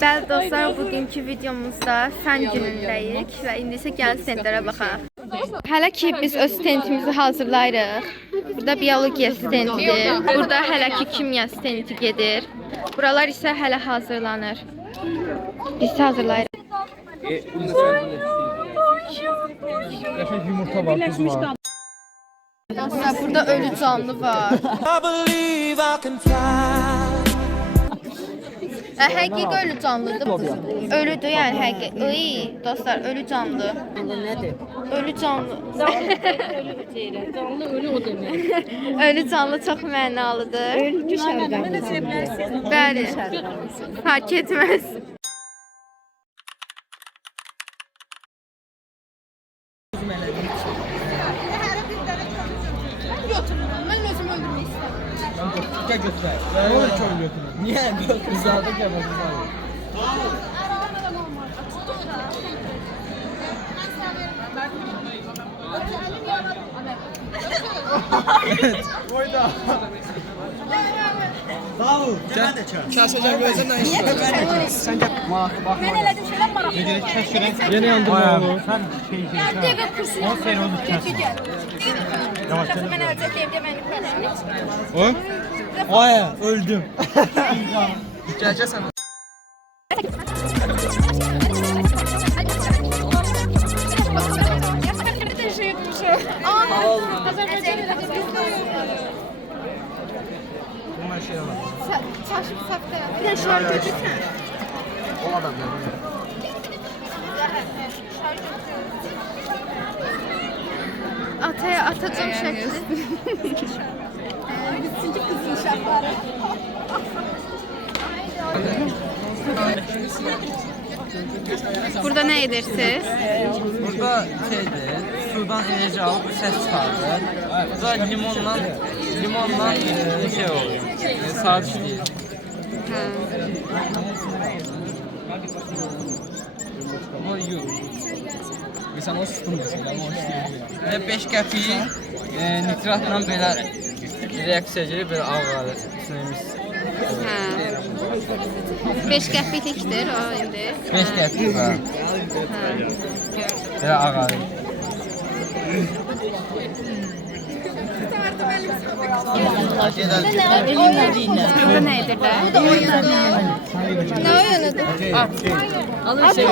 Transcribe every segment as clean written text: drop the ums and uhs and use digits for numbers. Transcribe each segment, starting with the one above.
Bəli dostlar, bugünkü videomuzda fen günündəyik və indi isə gəlin stendlərə baxaq. Hələ ki biz öz stendimizi hazırlayırıq. Burada biologiya stendidir. Burada hələ ki kimya stendi gedir. Buralar isə hələ hazırlanır. Biz hazırlayırıq. Yumurta var, tuz var. Dostlar, burada ölü canlı var. Həqiqi ölü canlıdır bu. Ölüdür yəni həqiqi. Dostlar, ölü canlı. Nədir? Ölü canlı. Canlı ölü o demək. Ölü canlı çox mənalıdır. Ölü şərqəndə. Bəli. Fark etməz. Gel götür. Ne olur ki öyle götürün? Niye? Güzeldi ki ama güzel. Evet. Oyda. Sağ ol. Kasacak gözünden işte. Sen gel. Bak. Ben elədim şeyler maraq. Ne gerek kes Yine yandım oğlum. Sen Dəqiqə kursuna. 10 sene oldu kes. Yavaş Mən əlcək evdə məni pəşmiş. O? Oya öldüm. Gel sen. Bunlar şey var. Çaşıb səfdə. Bir də şar götürsən. O adam ne? Ataya atacağım şəkli. Üçüncü qızın uşaqları. Burada nə edirsiniz? Burada şeydir, sudan enerji alıp ses çıkardır. Burada limonla şey oluyor, saat işleyir. Ama yiyor. Mesela o sıkıntı mesela ama o şey. Ve 5 qəpiyi nitratla belə reaksiya edib belə ağarır. Sinemiz. 5 qəpiklikdir o indi. 5 qəpik var. Belə ağarır. Burada nə edirlər? Nə oyunudur? Alın şey.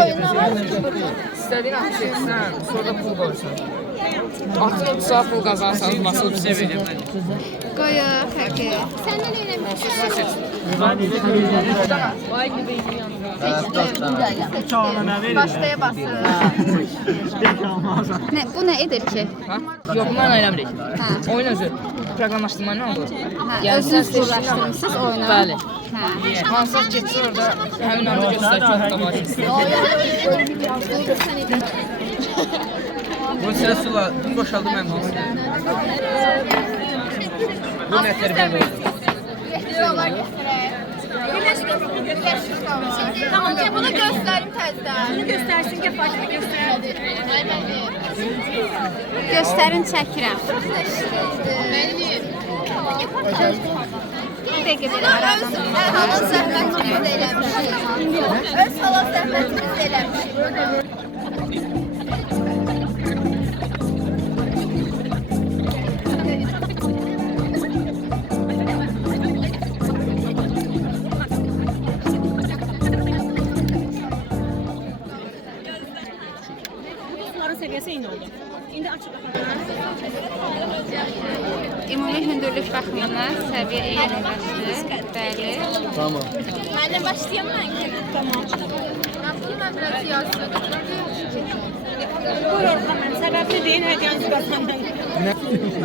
İstediğin atış etsən, sonra pul qoyursan. Atın uçsağa pul qazansan, basılı bizə verir. Qoyuq, həqiqi. Səndən eləmişəm. Başlaya basır. Bu nə edir ki? Yox, bundan eləmirik. Oyun özü proqramlaşdırma nə olur? Özünüz uğraşdırmışsınız oyuna. Bəli. Hansaq getsə orada həmin anda göstərir ki, orada var. Bunun içində sular boşaldı mən bunu. Bu nə tərbiyə Tamam, bunu göstərim təzdən. Bunu göstərsin ki, Fatma göstərdi. Göstərin, çəkirəm. Halal zəhmətimiz eləmişik. Öz halal zəhmətimiz eləmişik. Bunların səviyyəsi eyni oldu. İndi açıq. Ümumi hündürlük baxımından səviyyə eyniləşdir. Bəli. Tamam. Mənlə başlayayım mən ki. Tamam. Mən biraz yazdım. Buyurun, mən səbəbini deyin, hədiyyənizi qazanın.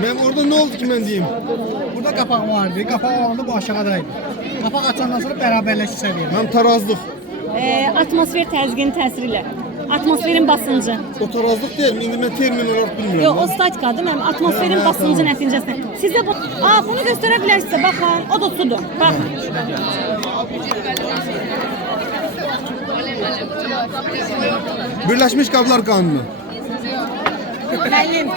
Ben orada ne oldu ki ben diyeyim? Burada qapağı vardı. Qapağı olanda bu aşağıdaydı. Qapaq açandan sonra bərabərləşdi səviyyə. Hem tarazlık. Atmosfer təzyiqinin təsiri ilə. Atmosferin basıncı. O tarazlık değil mi? Şimdi ben termin olarak bilmiyorum. Yox, o statikadır. Mənim atmosferin basıncı nəticəsində. Sizə bu, bunu göstərə bilərsinizsə, baxın, o da sudur. Baxın. Birleşmiş Kablar Kanunu. Müəllim,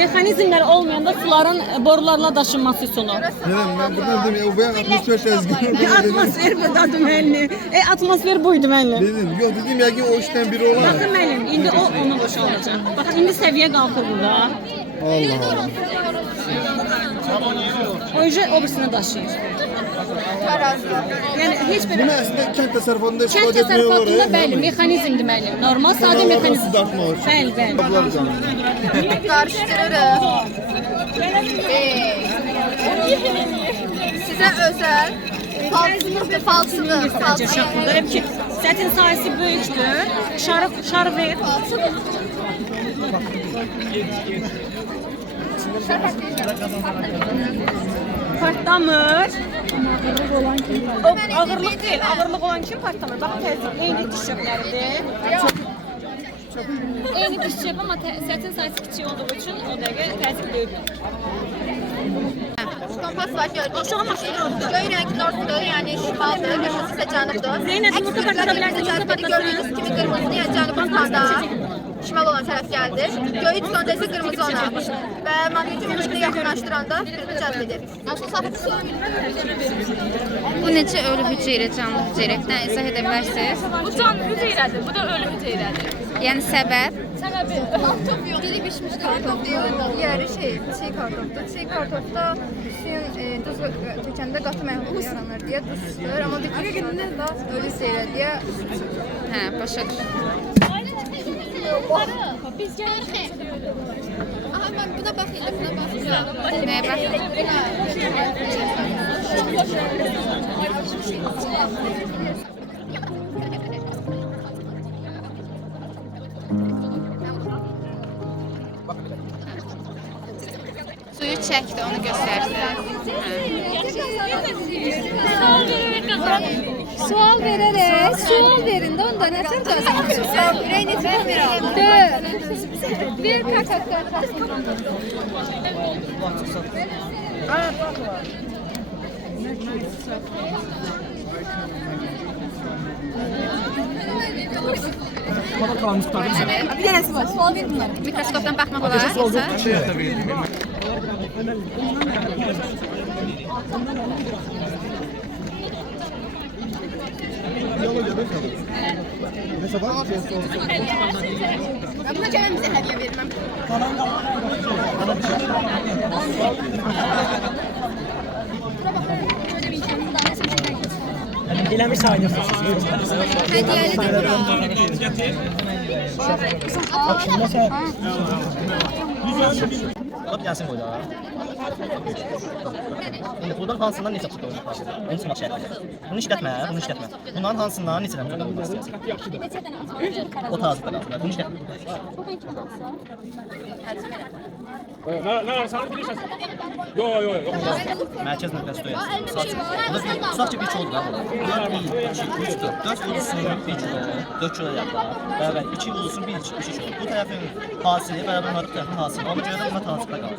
mexanizmlər olmayanda suların borularla daşınması üsulu. Neden ben buradan dedim ya bu atmosfer sezgin. Atmosfer buradadır müəllim. Atmosfer buydu müəllim. Dedim yok dedim ya ki o işten biri olan. Baxın müəllim, indi o onu boşaldacaq. Baxın indi səviyyə qalxır burada. Allah Allah. O yüzden o birisine daşıyır. Yani heç bir Bunu aslında kent tasarrufatında kənd istifadə etmiyorlar. təsərrüfatında bəli, mexanizmdir müəllim. Normal sadə Su mexanizm. dartmaq üçün. Bəli, bəli. Kapılar canlı. Karıştırırıq. Sizə özəl falsıdır. Sadəcə şaxında. Həm ki, sətin sahəsi böyükdür. Şar ver. Partlamır. Ağırlıq deyil, ağırlıq olan kim partlamır? Bax, təzyiq, eyni diş çöpləridir. Eyni diş çöp amma sətin sayısı kiçik olduğu üçün o dəqiqə təzyiq böyük. Kompas var gördüğünüz Aşağı maşınlar. Göy renkli ortadır, yani şimaldır, yaşası ise canıbdır. Zeynep, yumurta partlatabilirsin, yumurta Biri gördüğünüz kimi kırmızı, yani canıbın sağda. Şimal olan tərəf gəldi. Göyü tutanda isə qırmızı ona. Və maqnetin ümidi yaxınlaşdıranda birini cəlb edir. Bu necə ölü hüceyrə, canlı hüceyrəkdən izah edə bilərsiniz? Bu canlı hüceyrədir, bu da ölü hüceyrədir. Yəni səbəb? Səbəbi Dili pişmiş kartof deyil, yeri çiğ kartofdur. Çiğ kartofda suyun duz tökəndə qatı məhlulu yaranır deyə duz tutur. Amma bitkisində ölü seyrə deyə Hə, başa düşdüm. biz gəlirik. Aha, bak buna bak yine, buna bak. Nəyə bax? Suyu çəkdi, onu göstərsin. Sual vererek, sual verin de ondan eter kazanır. Ürəyini vermirəm. Bir kakaklar. Bana kalmış tabii. Bir tanesi var, sual verin bunlara. Mikroskopdan baxmaq olar, yoxsa? Mesela var mı? Ben buna kendimize hediye vermem. Eləmiş sayılır. Hediyeli de bura. Bak gelsin burada. Şimdi buradan hansından neçə çıxdı? Onun üçün şey. Bunu işlətmə, bunu işlətmə. Bunların hansından neçə dənə çıxdı istəyirsən? O tarzda qalır. Bunu işlətmə. Ne var sana bilirsin? Yo. Mərkəz nöqtəsi döyəcək. Sadəcə bir oldu da. 1, 2, 3, 4. 4 ulusun 1 kilo, 4 kilo yapar. Bərabər 2 ulusun 1 kilo. Bu tərəfin hasili bərabər bu tərəfin hasili. Ona görə də buna transfer qalır.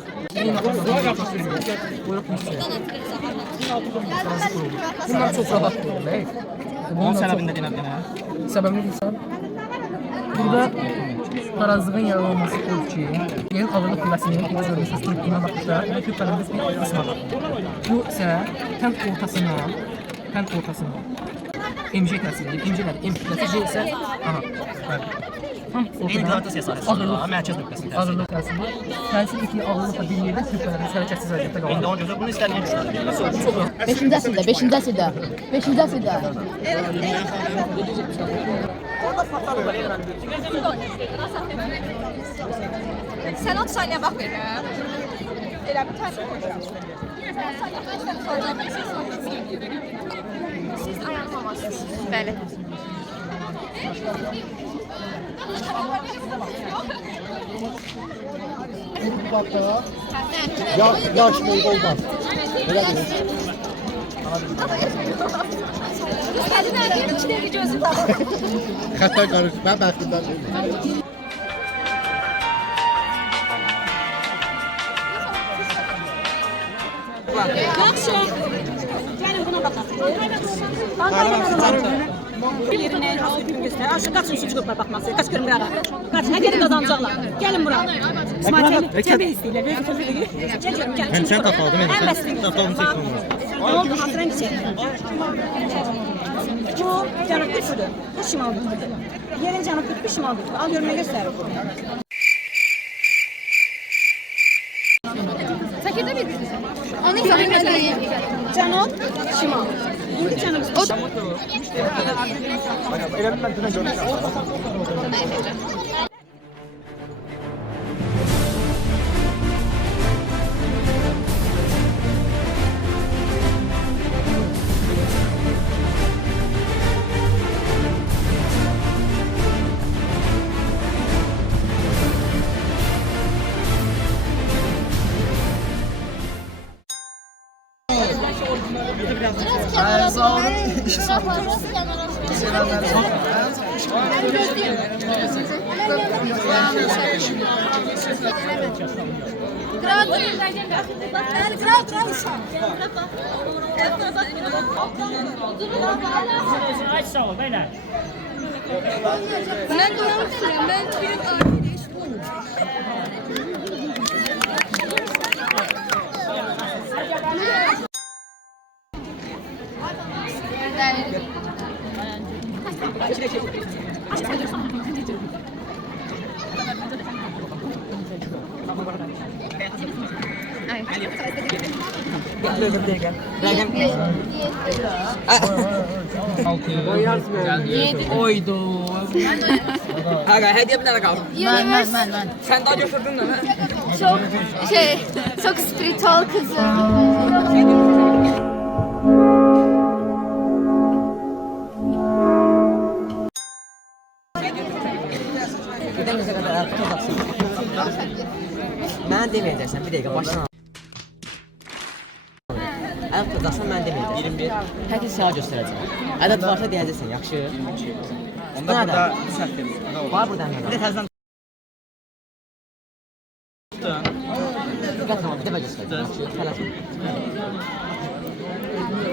Bunlar çox rahat olur. Onun səbəbini də denə bilərəm. Səbəbini bilsən? Burada tarazlığın yaranılması olur ki, yerin ağırlıq kütləsinin görmüşsünüz strukturuna baxışda kütlələrimiz bir qismə var. Bu isə tən ortasına MJ təsir edir. MJ nədir? M kütləsi J isə aha, bəli. Tam İnhibitasiyaya sahib. ağırlıq Mərkəz nöqtəsinin təsiri. ağırlıq təsiri. Təsir etdiyi ağırlıqla bir yerdə kütlələrimiz hərəkətsiz vəziyyətdə qalır. İndi ona görə bunu istədiyin düşünürəm. 5-ci əsrdə, 5-ci əsrdə. 5-ci əsrdə. Sen 30 saniye bak verirəm. Elə bir tane koyacağım. Siz ayarlamasınız. Bəli. Yaş meyvoldan. Öyle değil. Hadi nerede? İçinde bir gözüm var. Xətər qarışıq. Mən bəxtindən. Yaxşı. Gəlin buna baxaq. Bilirin neyin hansı film göstərir. Aşıq qaçın şu çıxıblar baxmaq istəyir. Qaç görüm qara. Qaç, nə gedin qazanacaqlar. Gəlin bura. İsmail cəbə istəyirlər. Ver götürür. Gəl görüm, gəl. Sən tapaldın, mən Ən bəstin. tapaldım telefonu. Oldu, hansı rəng çək. Bu cənub qütbüdür. Bu şimal qütbüdür. Yerin cənub qütbü şimal qütbü. Al görüm nə göstərir. Çəkirdə bir. Onu izah edeyim. Cənub, şimal. İndi cənub qütbü. Sağ olun. Ben doğru söylüyorum. Ben bir aile iş bulmuş. Oydu. Aga hediye bir tane kaldı. Ben. Sen daha götürdün değil mi? Çok spiritual kızım. Gidemize kadar ayakta kalacaksın. Mən deməyəcəksən, bir dəqiqə başdan al. Ayaq tutacaqsan, mən deməyəcəksən. 21. Hər kəs sağa göstərəcək. Ədəd varsa deyəcəksən, yaxşı. Onda burada səhv edir. Var buradan nə? Bir də təzdən Diqqət tamam, bir dəfə göstərəcək. Yaxşı, tələsin.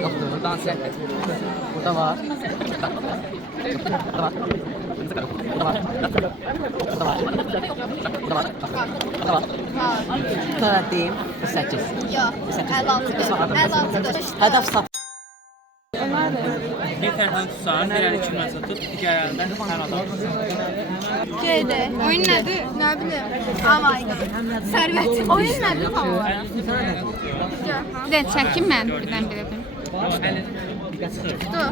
Yoxdur, buradan səhv et. Burada var. Burada var. Burada var. Burada var. Burada var. Burada var. Burada deyim, 8. Yok, 56. Hədəf sat. Bir tərəfdən tutsaq, bir əli kimləsə tut, digər əlindən hər adam. G'de. Oyun nedir? Ne bileyim. Oh my god. Servet. Oyun nedir tam olarak? De çekim ben birden bire bir. Dur.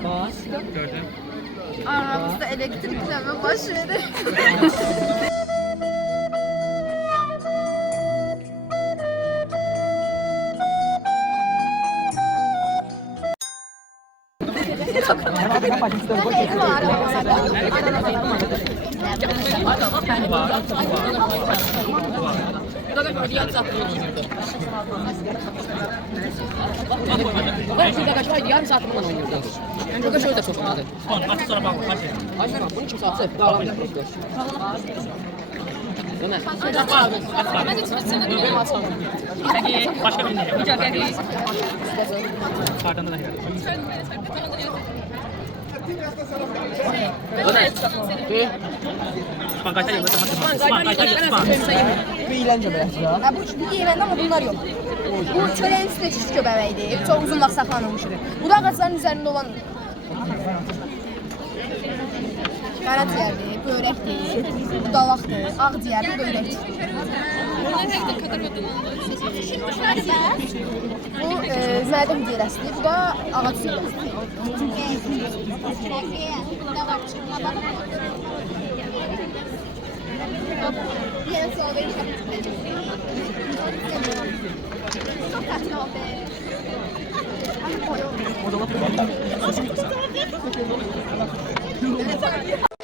Gördüm. Aramızda elektrikleme baş verir. Yarım saat bundan oynuyoruz. Burada şöyle de çok olmadı. Aç sonra bak, aç. Ayşe bak, bunun için saatı bağlamıyor. Ömer. Peki, başka bir ne? Kartanda da Ömer. Osman Kaytan yok. Osman Kaytan yok. Bir eğlence biraz ya. Bu yeməndə ama bunlar yok. Bu çöreğin üstüne çift göbeğiydi. Çok uzun vaxt saxlanılmışdı. Bu da ağaçların üzerinde olan qara ciyərdir, börəkdir, budalaqdır, ağ ciyər, bu da ürəkdir. Bu mədə hüceyrəsidir, bu da ağac hüceyrəsidir. Yeni sual verir. Çok tatlı oldu.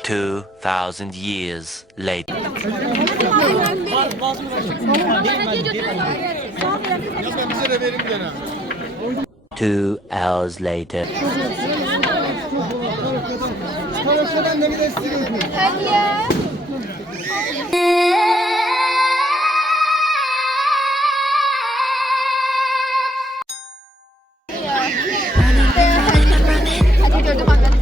2,000 years later. Bize de verin gene. 2 hours later. Hediye. Hadi gördüm anladım.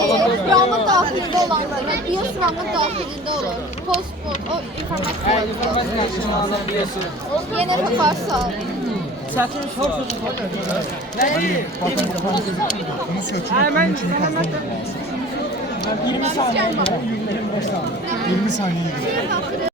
Sıramın daxilində olanları, biyosuramın daxilində olan post-post, o informasiya yenə taparsan. Bunu sökülüp içini kazanmak lazım. 20 saniye. 20 saniye.